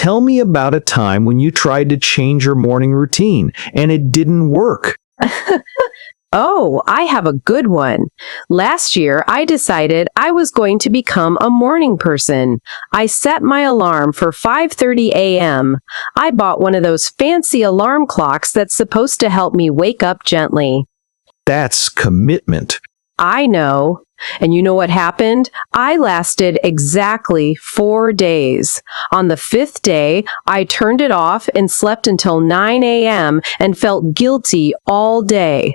Tell me about a time when you tried to change your morning routine and it didn't work. Oh, I have a good one. Last year, I decided I was going to become a morning person. I set my alarm for 5:30 a.m. I bought one of those fancy alarm clocks that's supposed to help me wake up gently. That's commitment. I know. And you know what happened? I lasted exactly 4 days. On the 5th day, I turned it off and slept until 9 a.m. and felt guilty all day.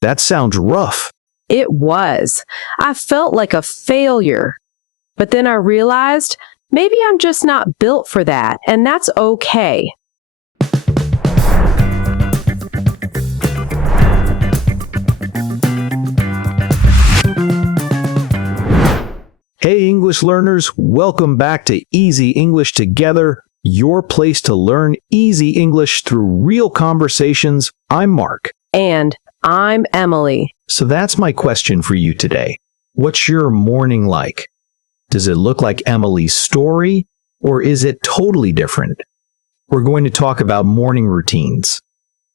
That sounds rough. It was. I felt like a failure. But then I realized maybe I'm just not built for that, and that's okay. Hey English learners, welcome back to Easy English Together, your place to learn easy English through real conversations. I'm Mark. And I'm Emily. So that's my question for you today. What's your morning like? Does it look like Emily's story, or is it totally different? We're going to talk about morning routines.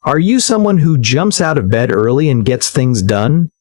Are you someone who jumps out of bed early and gets things done?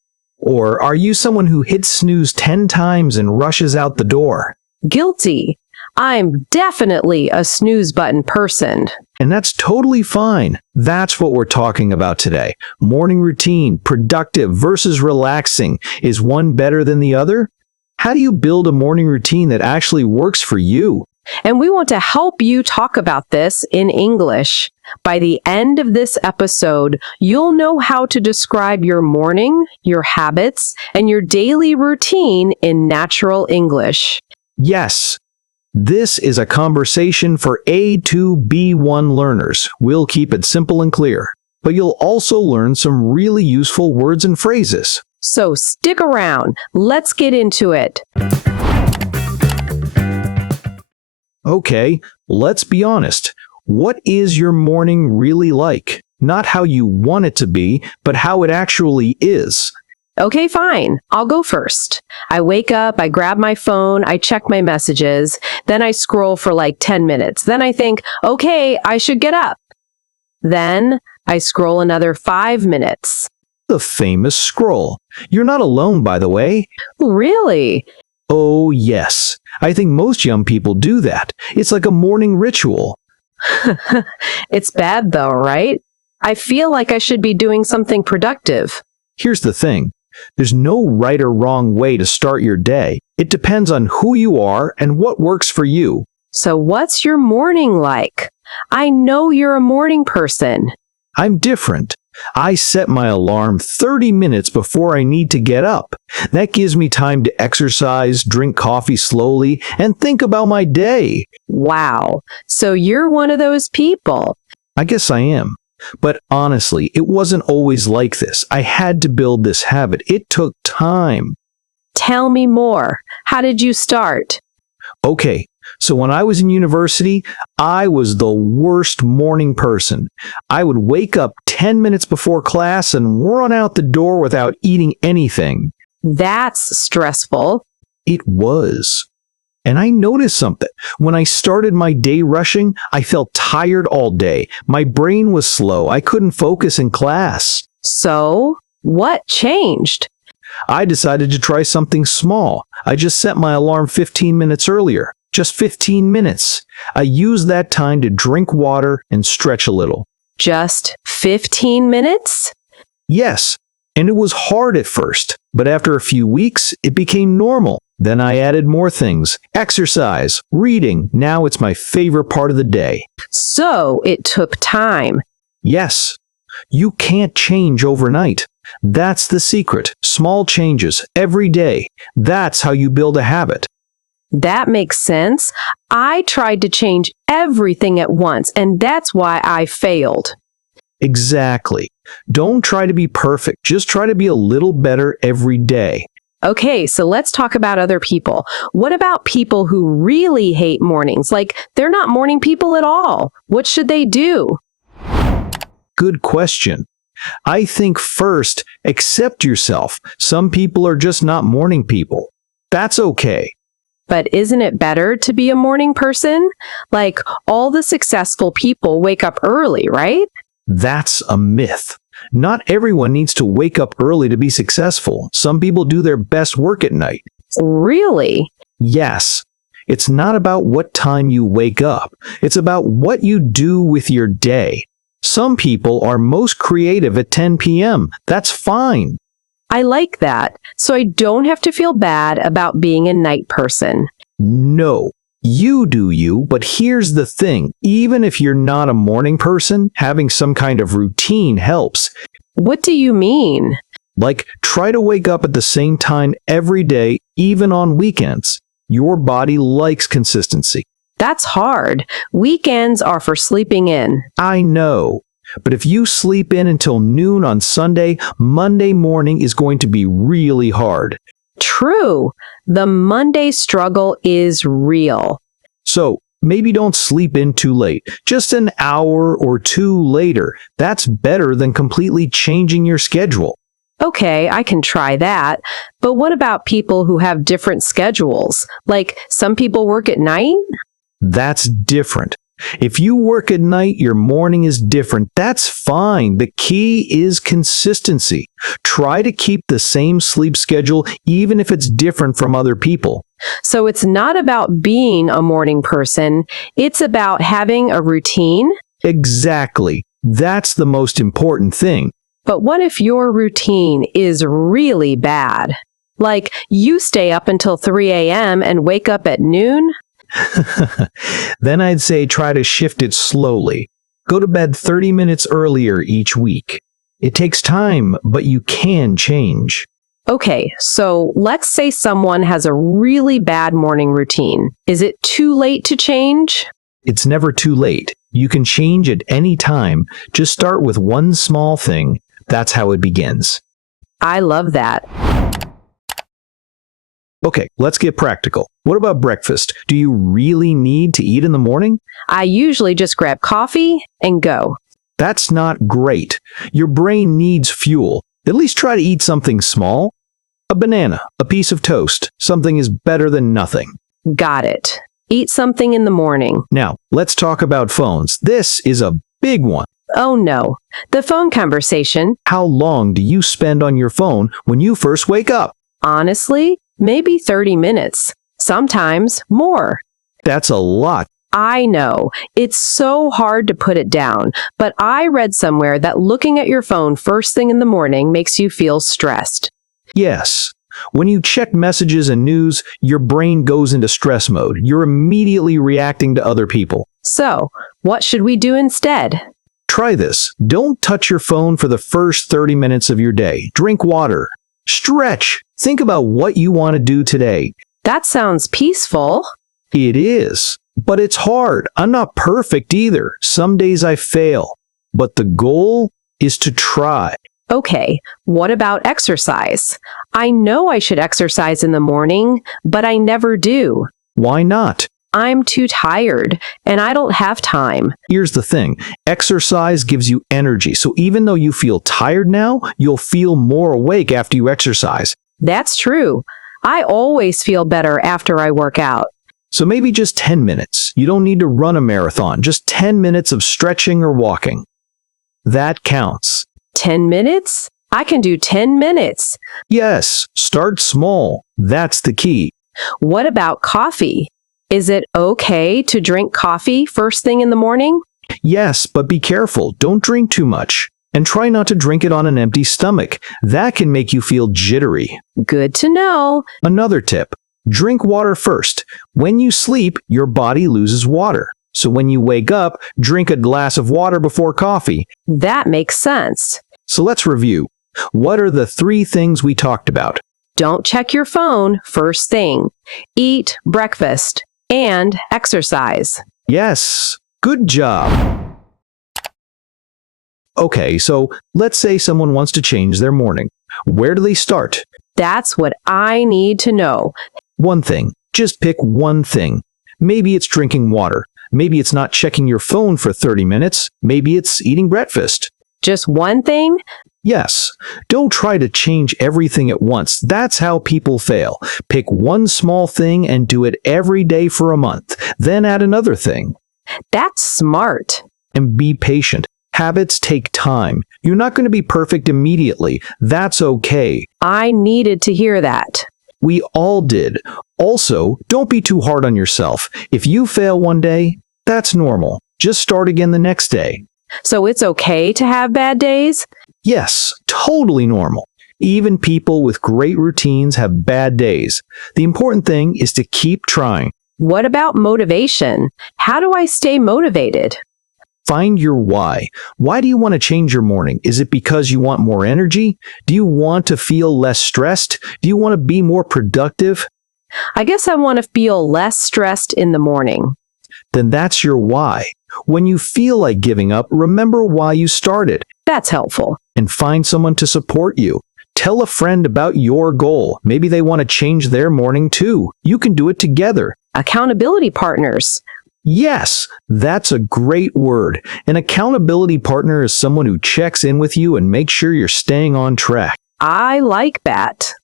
Or are you someone who hits snooze 10 times and rushes out the door? Guilty. I'm definitely a snooze button person. And that's totally fine. That's what we're talking about today. Morning routine, productive versus relaxing. Is one better than the other? How do you build a morning routine that actually works for you? And we want to help you talk about this in English. By the end of this episode, you'll know how to describe your morning, your habits, and your daily routine in natural English. Yes. This is a conversation for A2 B1 learners. We'll keep it simple and clear, but you'll also learn some really useful words and phrases. So stick around. Let's get into it. Okay, let's be honest. What is your morning really like? Not how you want it to be, but how it actually is. Okay, fine. I'll go first. I wake up, I grab my phone, I check my messages, then I scroll for like 10 minutes. Then I think, okay, I should get up. Then I scroll another 5 minutes. The famous scroll. You're not alone, by the way. Really? Oh, yes. I think most young people do that. It's like a morning ritual. It's bad though, right? I feel like I should be doing something productive. Here's the thing. There's no right or wrong way to start your day. It depends on who you are and what works for you. So what's your morning like? I know you're a morning person. I'm different. I set my alarm 30 minutes before I need to get up. That gives me time to exercise, drink coffee slowly, and think about my day. Wow. So you're one of those people. I guess I am. But honestly, it wasn't always like this. I had to build this habit. It took time. Tell me more. How did you start? Okay, so when I was in university, I was the worst morning person. I would wake up 10 minutes before class and run out the door without eating anything. That's stressful. It was. And I noticed something. When I started my day rushing, I felt tired all day. My brain was slow. I couldn't focus in class. So, what changed? I decided to try something small. I just set my alarm 15 minutes earlier. Just 15 minutes. I used that time to drink water and stretch a little. Just 15 minutes? Yes, and it was hard at first, but after a few weeks, it became normal. Then I added more things. Exercise, reading. Now it's my favorite part of the day. So, it took time. Yes, you can't change overnight. That's the secret. Small changes every day. That's how you build a habit. That makes sense. I tried to change everything at once, and that's why I failed. Exactly. Don't try to be perfect. Just try to be a little better every day. Okay, so let's talk about other people. What about people who really hate mornings? Like, they're not morning people at all. What should they do? Good question. I think first, accept yourself. Some people are just not morning people. That's okay. But isn't it better to be a morning person? Like, all the successful people wake up early, right? That's a myth. Not everyone needs to wake up early to be successful. Some people do their best work at night. Really? Yes. It's not about what time you wake up. It's about what you do with your day. Some people are most creative at 10 p.m. That's fine. I like that, so I don't have to feel bad about being a night person. No, you do you, but here's the thing. Even if you're not a morning person, having some kind of routine helps. What do you mean? Like, try to wake up at the same time every day, even on weekends. Your body likes consistency. That's hard. Weekends are for sleeping in. I know. But if you sleep in until noon on Sunday, Monday morning is going to be really hard. True. The Monday struggle is real. So, maybe don't sleep in too late. Just an hour or two later. That's better than completely changing your schedule. Okay, I can try that. But what about people who have different schedules? Like, some people work at night? That's different. If you work at night, your morning is different. That's fine. The key is consistency. Try to keep the same sleep schedule even if it's different from other people. So it's not about being a morning person. It's about having a routine. Exactly. That's the most important thing. But what if your routine is really bad? Like, you stay up until 3 a.m. and wake up at noon? Then I'd say try to shift it slowly. Go to bed 30 minutes earlier each week. It takes time, but you can change. Okay, so let's say someone has a really bad morning routine. Is it too late to change? It's never too late. You can change at any time. Just start with one small thing. That's how it begins. I love that. Okay, let's get practical. What about breakfast? Do you really need to eat in the morning? I usually just grab coffee and go. That's not great. Your brain needs fuel. At least try to eat something small. A banana, a piece of toast. Something is better than nothing. Got it. Eat something in the morning. Now, let's talk about phones. This is a big one. Oh no, the phone conversation. How long do you spend on your phone when you first wake up? Honestly, maybe 30 minutes. Sometimes more. That's a lot. I know. It's so hard to put it down, but I read somewhere that looking at your phone first thing in the morning makes you feel stressed. Yes. When you check messages and news, your brain goes into stress mode. You're immediately reacting to other people. So, what should we do instead? Try this. Don't touch your phone for the first 30 minutes of your day. Drink water. Stretch. Think about what you want to do today. That sounds peaceful. It is. But it's hard. I'm not perfect either. Some days I fail. But the goal is to try. Okay, what about exercise? I know I should exercise in the morning, but I never do. Why not? I'm too tired, and I don't have time. Here's the thing. Exercise gives you energy. So even though you feel tired now, you'll feel more awake after you exercise. That's true. I always feel better after I work out. So maybe just 10 minutes. You don't need to run a marathon. Just 10 minutes of stretching or walking. That counts. 10 minutes? I can do 10 minutes. Yes, start small. That's the key. What about coffee? Is it okay to drink coffee first thing in the morning? Yes, but be careful. Don't drink too much. And try not to drink it on an empty stomach. That can make you feel jittery. Good to know. Another tip. Drink water first. When you sleep, your body loses water. So when you wake up, drink a glass of water before coffee. That makes sense. So let's review. What are the 3 things we talked about? Don't check your phone first thing. Eat breakfast and exercise. Yes, good job. Okay, so let's say someone wants to change their morning. Where do they start? That's what I need to know. One thing. Just pick one thing. Maybe it's drinking water. Maybe it's not checking your phone for 30 minutes. Maybe it's eating breakfast. Just one thing? Yes, don't try to change everything at once. That's how people fail. Pick one small thing and do it every day for a month. Then add another thing. That's smart. And be patient. Habits take time. You're not going to be perfect immediately. That's okay. I needed to hear that. We all did. Also, don't be too hard on yourself. If you fail one day, that's normal. Just start again the next day. So it's okay to have bad days? Yes, totally normal. Even people with great routines have bad days. The important thing is to keep trying. What about motivation? How do I stay motivated? Find your why. Why do you want to change your morning? Is it because you want more energy? Do you want to feel less stressed? Do you want to be more productive? I guess I want to feel less stressed in the morning. Then that's your why. When you feel like giving up, remember why you started. That's helpful. And find someone to support you. Tell a friend about your goal. Maybe they want to change their morning too. You can do it together. Accountability partners. Yes, that's a great word. An accountability partner is someone who checks in with you and makes sure you're staying on track. I like that.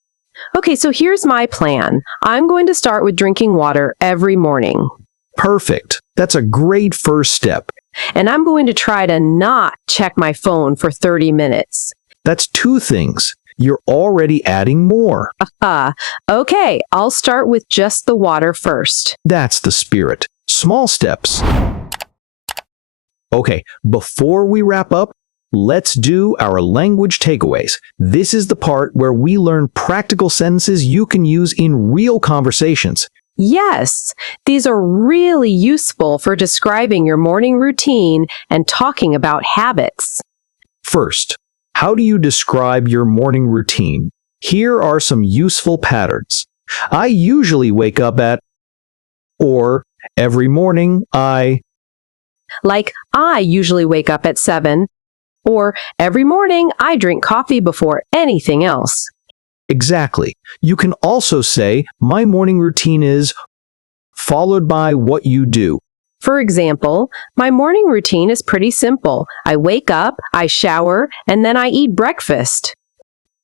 Okay, so here's my plan. I'm going to start with drinking water every morning. Perfect. That's a great first step. And I'm going to try to not check my phone for 30 minutes. That's two things. You're already adding more. Okay, I'll start with just the water first. That's the spirit. Small steps. Okay, before we wrap up, let's do our language takeaways. This is the part where we learn practical sentences you can use in real conversations. Yes, these are really useful for describing your morning routine and talking about habits. First, how do you describe your morning routine? Here are some useful patterns. I usually wake up at, or every morning I. Like, I usually wake up at 7, or every morning I drink coffee before anything else. Exactly. You can also say, my morning routine is, followed by what you do. For example, my morning routine is pretty simple. I wake up, I shower, and then I eat breakfast.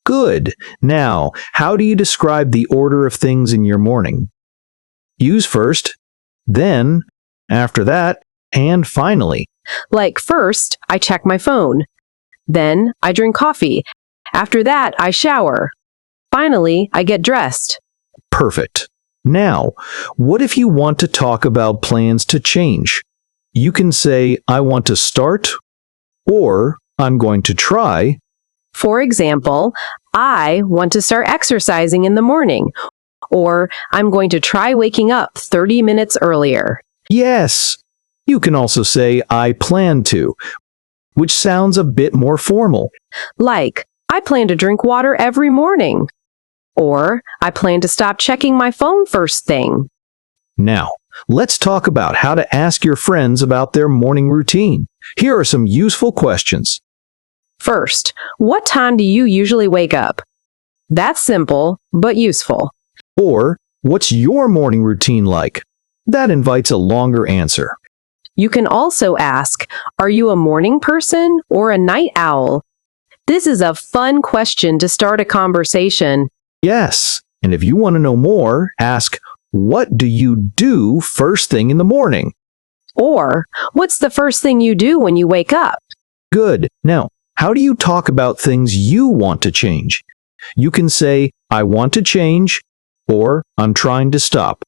Good. Now, how do you describe the order of things in your morning? Use first, then, after that, and finally. Like first, I check my phone. Then, I drink coffee. After that, I shower. Finally, I get dressed. Perfect. Now, what if you want to talk about plans to change? You can say, I want to start, or I'm going to try. For example, I want to start exercising in the morning, or I'm going to try waking up 30 minutes earlier. Yes. You can also say, I plan to, which sounds a bit more formal. Like, I plan to drink water every morning. Or, I plan to stop checking my phone first thing. Now, let's talk about how to ask your friends about their morning routine. Here are some useful questions. First, what time do you usually wake up? That's simple, but useful. Or, what's your morning routine like? That invites a longer answer. You can also ask, are you a morning person or a night owl? This is a fun question to start a conversation. Yes, and if you want to know more, ask, what do you do first thing in the morning? Or, what's the first thing you do when you wake up? Good. Now, how do you talk about things you want to change? You can say, I want to change, or I'm trying to stop.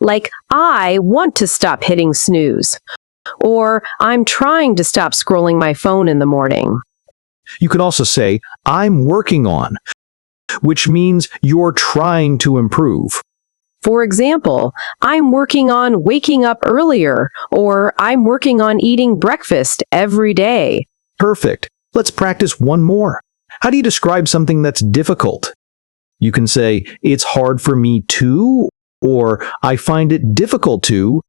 Like, I want to stop hitting snooze. Or, I'm trying to stop scrolling my phone in the morning. You can also say, I'm working on, which means you're trying to improve. For example, I'm working on waking up earlier, or I'm working on eating breakfast every day. Perfect. Let's practice one more. How do you describe something that's difficult? You can say, it's hard for me to, or I find it difficult to.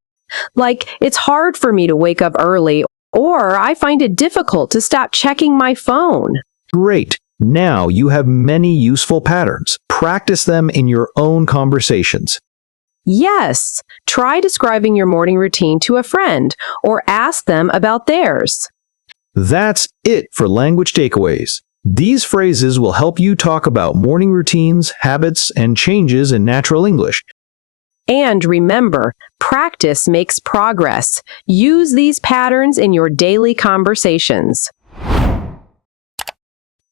Like, it's hard for me to wake up early, or I find it difficult to stop checking my phone. Great. Now you have many useful patterns. Practice them in your own conversations. Yes, try describing your morning routine to a friend, or ask them about theirs. That's it for language takeaways. These phrases will help you talk about morning routines, habits, and changes in natural English. And remember, practice makes progress. Use these patterns in your daily conversations.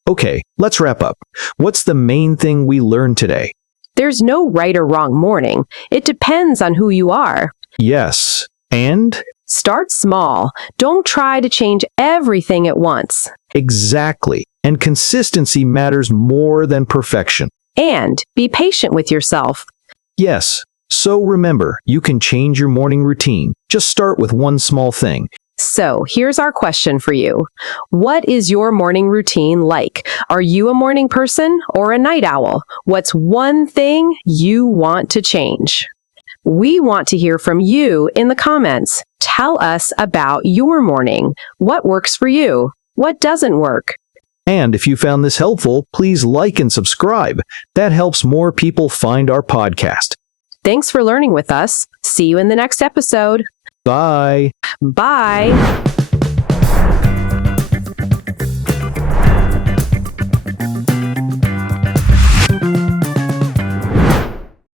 Okay, let's wrap up. What's the main thing we learned today? There's no right or wrong morning. It depends on who you are. Yes, and? Start small. Don't try to change everything at once. Exactly. And consistency matters more than perfection. And be patient with yourself. Yes. So remember, you can change your morning routine. Just start with one small thing. So here's our question for you. What is your morning routine like? Are you a morning person or a night owl? What's one thing you want to change? We want to hear from you in the comments. Tell us about your morning. What works for you? What doesn't work? And if you found this helpful, please like and subscribe. That helps more people find our podcast. Thanks for learning with us. See you in the next episode. Bye. Bye.